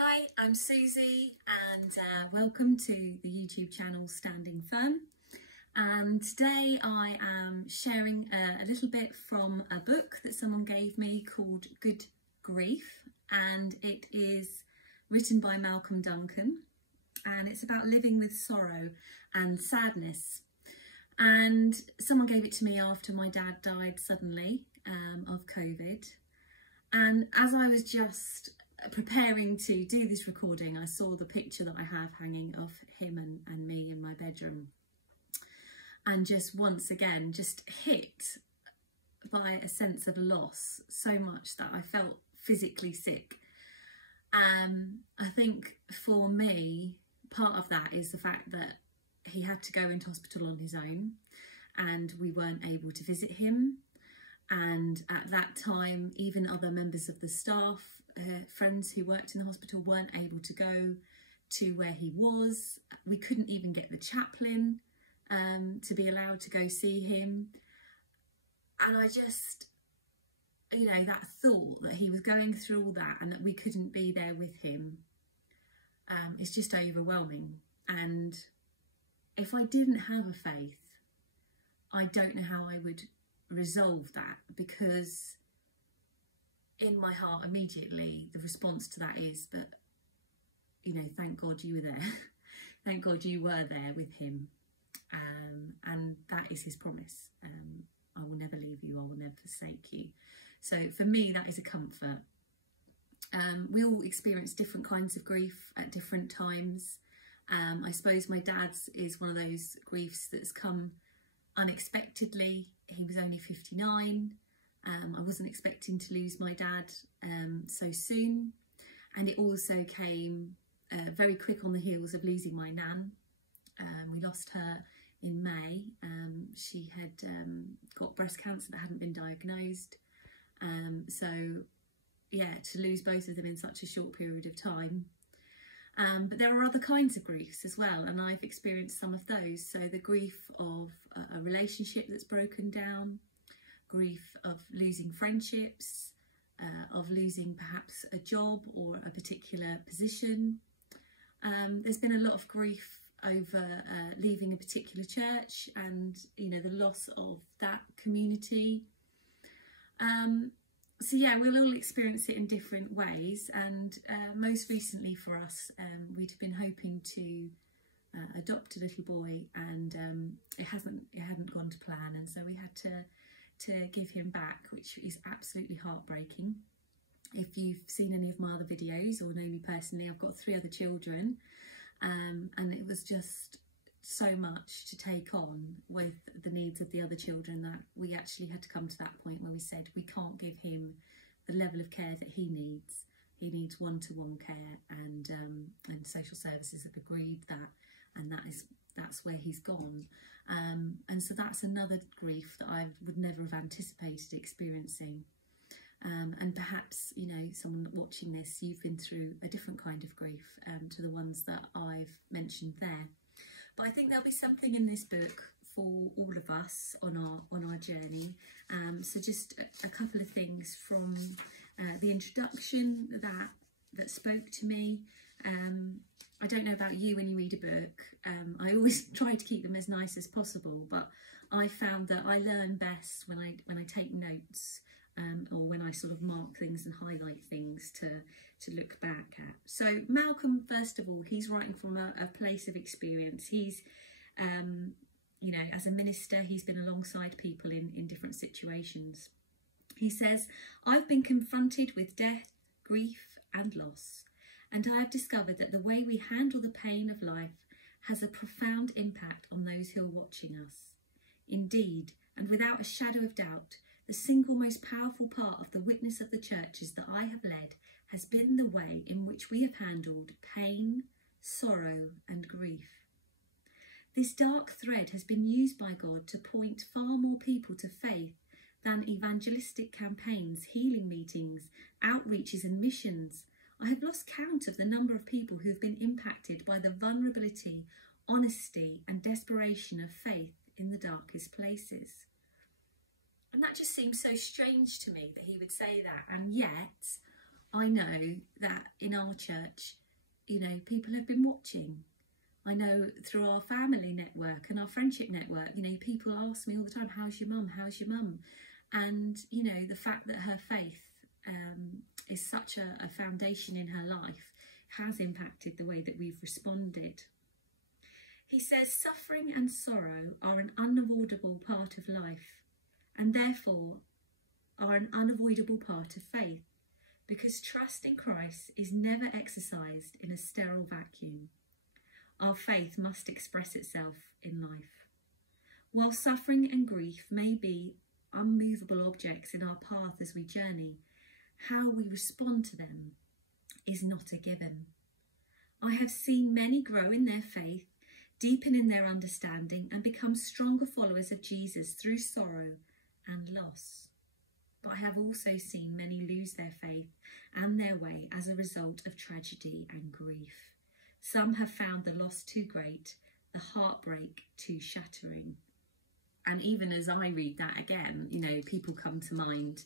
Hi, I'm Susie and welcome to the YouTube channel Standing Firm. And today I am sharing a little bit from a book that someone gave me called Good Grief, and it is written by Duncan, and it's about living with sorrow and sadness. And someone gave it to me after my dad died suddenly of COVID, and as I was just preparing to do this recording, I saw the picture that I have hanging of him and me in my bedroom, and just once again just hit by a sense of loss so much that I felt physically sick. I think for me, part of that is the fact that he had to go into hospital on his own and we weren't able to visit him. And at that time, even other members of the staff, friends who worked in the hospital, weren't able to go to where he was. We couldn't even get the chaplain to be allowed to go see him. And I just, you know, that thought that he was going through all that and that we couldn't be there with him is just overwhelming. And if I didn't have a faith, I don't know how I would resolve that, because in my heart immediately the response to that is, but you know, thank God you were there. Thank God you were there with him, and that is his promise. I will never leave you, I will never forsake you. So for me, that is a comfort. We all experience different kinds of grief at different times. I suppose my dad's is one of those griefs that's come unexpectedly. He was only 59. I wasn't expecting to lose my dad so soon, and it also came very quick on the heels of losing my nan. We lost her in May. She had got breast cancer that hadn't been diagnosed. So yeah, to lose both of them in such a short period of time. But there are other kinds of griefs as well, and I've experienced some of those. So the grief of a relationship that's broken down, grief of losing friendships, of losing perhaps a job or a particular position. There's been a lot of grief over leaving a particular church and, you know, the loss of that community. So yeah, we'll all experience it in different ways, and most recently for us, we'd been hoping to adopt a little boy, and it hadn't gone to plan, and so we had to give him back, which is absolutely heartbreaking. If you've seen any of my other videos or know me personally, I've got 3 other children, and it was just so much to take on with the needs of the other children that we actually had to come to that point where we said we can't give him the level of care that he needs. He needs one-to-one care, and social services have agreed that, and that's where he's gone. And so that's another grief that I would never have anticipated experiencing. And perhaps, you know, someone watching this, you've been through a different kind of grief to the ones that I've mentioned there. But I think there'll be something in this book for all of us on our journey. So just a couple of things from the introduction that spoke to me. I don't know about you when you read a book. I always try to keep them as nice as possible, but I found that I learn best when I take notes, or when I sort of mark things and highlight things to look back at. So Malcolm, first of all, he's writing from a place of experience. He's, you know, as a minister, he's been alongside people in different situations. He says, "I've been confronted with death, grief and loss, and I have discovered that the way we handle the pain of life has a profound impact on those who are watching us. Indeed, and without a shadow of doubt, the single most powerful part of the witness of the churches that I have led has been the way in which we have handled pain, sorrow and grief. This dark thread has been used by God to point far more people to faith than evangelistic campaigns, healing meetings, outreaches and missions. I have lost count of the number of people who have been impacted by the vulnerability, honesty and desperation of faith in the darkest places." And that just seems so strange to me that he would say that, and yet I know that in our church, you know, people have been watching. I know through our family network and our friendship network, you know, people ask me all the time, how's your mum? How's your mum? And, you know, the fact that her faith is such a foundation in her life has impacted the way that we've responded. He says, suffering and sorrow are an unavoidable part of life, and therefore are an unavoidable part of faith, because trust in Christ is never exercised in a sterile vacuum. Our faith must express itself in life. While suffering and grief may be unmovable objects in our path as we journey, how we respond to them is not a given. I have seen many grow in their faith, deepen in their understanding, and become stronger followers of Jesus through sorrow and loss. But I have also seen many lose their faith and their way as a result of tragedy and grief. Some have found the loss too great, the heartbreak too shattering. And even as I read that again, you know, people come to mind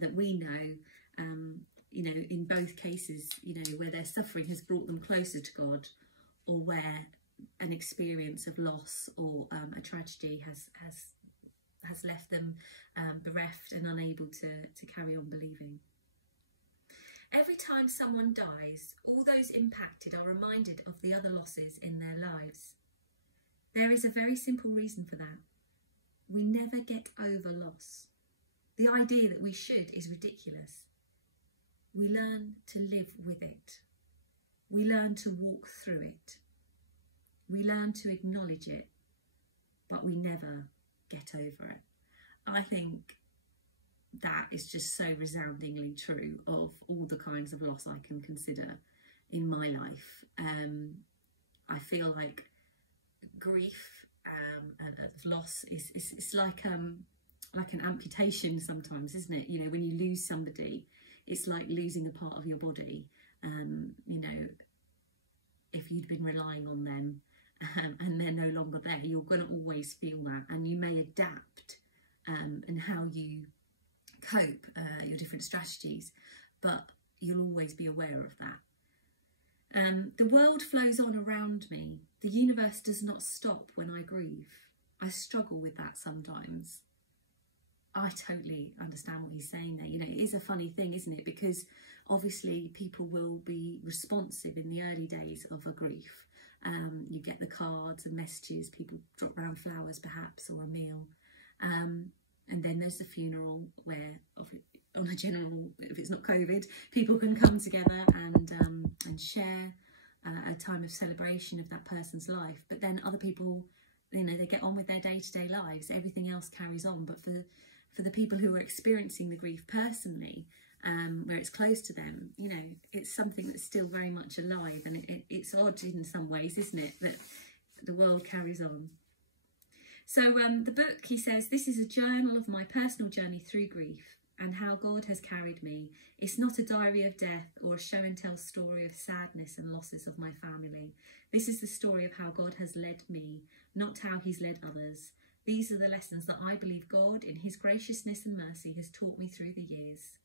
that we know, you know, in both cases, you know, where their suffering has brought them closer to God, or where an experience of loss or a tragedy has left them bereft and unable to carry on believing. Every time someone dies, all those impacted are reminded of the other losses in their lives. There is a very simple reason for that. We never get over loss. The idea that we should is ridiculous. We learn to live with it. We learn to walk through it. We learn to acknowledge it, but we never get over it. I think that is just so resoundingly true of all the kinds of loss I can consider in my life. I feel like grief and loss is like an amputation sometimes, isn't it? You know, when you lose somebody, it's like losing a part of your body. You know, if you'd been relying on them and they're no longer there, you're going to always feel that, and you may adapt and how you cope, your different strategies, but you'll always be aware of that. The world flows on around me. The universe does not stop when I grieve. I struggle with that sometimes. I totally understand what he's saying there. You know, it is a funny thing, isn't it? Because obviously people will be responsive in the early days of a grief. You get the cards and messages, people drop around flowers perhaps, or a meal. And then there's the funeral where, on a general, if it's not COVID, people can come together and share a time of celebration of that person's life. But then other people, you know, they get on with their day-to-day lives. Everything else carries on. But for the people who are experiencing the grief personally, where it's close to them, you know, it's something that's still very much alive. And it's odd in some ways, isn't it, that the world carries on. So the book, he says, this is a journal of my personal journey through grief and how God has carried me. It's not a diary of death or a show and tell story of sadness and losses of my family. This is the story of how God has led me, not how he's led others. These are the lessons that I believe God, in his graciousness and mercy, has taught me through the years.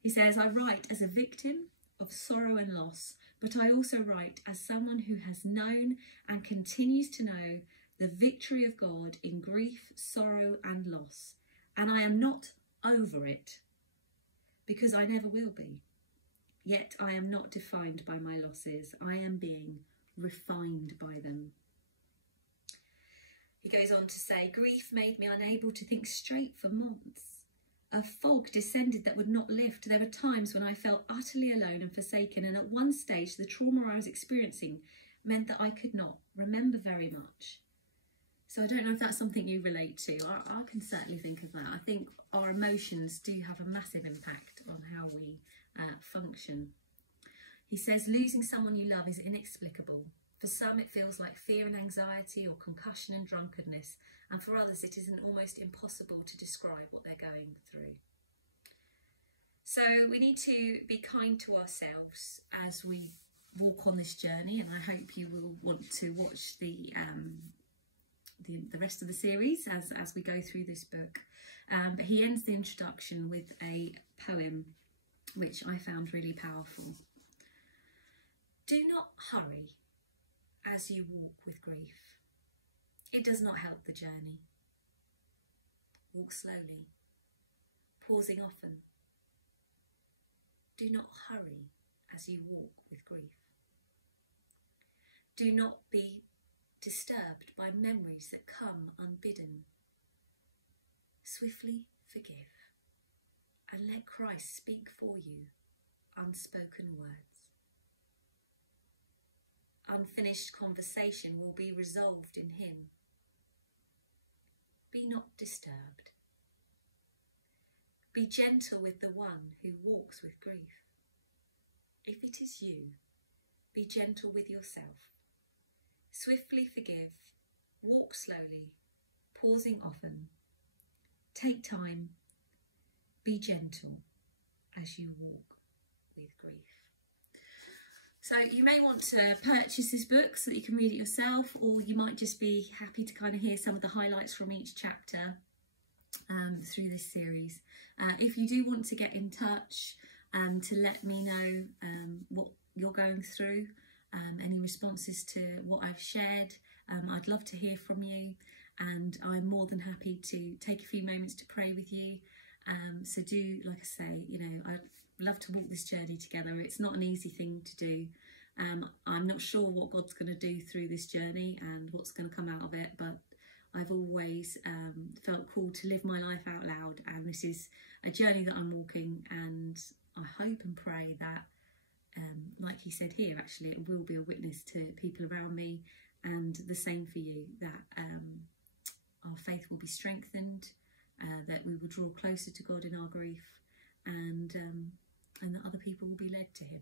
He says, I write as a victim of sorrow and loss, but I also write as someone who has known and continues to know the victory of God in grief, sorrow and loss. And I am not over it, because I never will be. Yet I am not defined by my losses. I am being refined by them. He goes on to say, grief made me unable to think straight for months. A fog descended that would not lift. There were times when I felt utterly alone and forsaken, and at one stage the trauma I was experiencing meant that I could not remember very much. So I don't know if that's something you relate to. I can certainly think of that. I think our emotions do have a massive impact on how we function. He says, losing someone you love is inexplicable. For some, it feels like fear and anxiety, or concussion and drunkenness. And for others, it is almost impossible to describe what they're going through. So we need to be kind to ourselves as we walk on this journey. And I hope you will want to watch the rest of the series as we go through this book. But he ends the introduction with a poem which I found really powerful. Do not hurry as you walk with grief. It does not help the journey. Walk slowly, pausing often. Do not hurry as you walk with grief. Do not be disturbed by memories that come unbidden. Swiftly forgive and let Christ speak for you unspoken words. Unfinished conversation will be resolved in him. Be not disturbed. Be gentle with the one who walks with grief. If it is you, be gentle with yourself. Swiftly forgive, walk slowly, pausing often. Take time, be gentle as you walk with grief. So you may want to purchase this book so that you can read it yourself, or you might just be happy to kind of hear some of the highlights from each chapter through this series. If you do want to get in touch to let me know what you're going through, any responses to what I've shared, I'd love to hear from you, and I'm more than happy to take a few moments to pray with you. So do, like I say, you know, I'd love to walk this journey together. It's not an easy thing to do. I'm not sure what God's going to do through this journey and what's going to come out of it, but I've always felt called to live my life out loud, and this is a journey that I'm walking, and I hope and pray that like he said here, actually, it will be a witness to people around me, and the same for you, that our faith will be strengthened, that we will draw closer to God in our grief, and that other people will be led to him.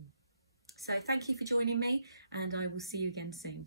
So thank you for joining me, and I will see you again soon.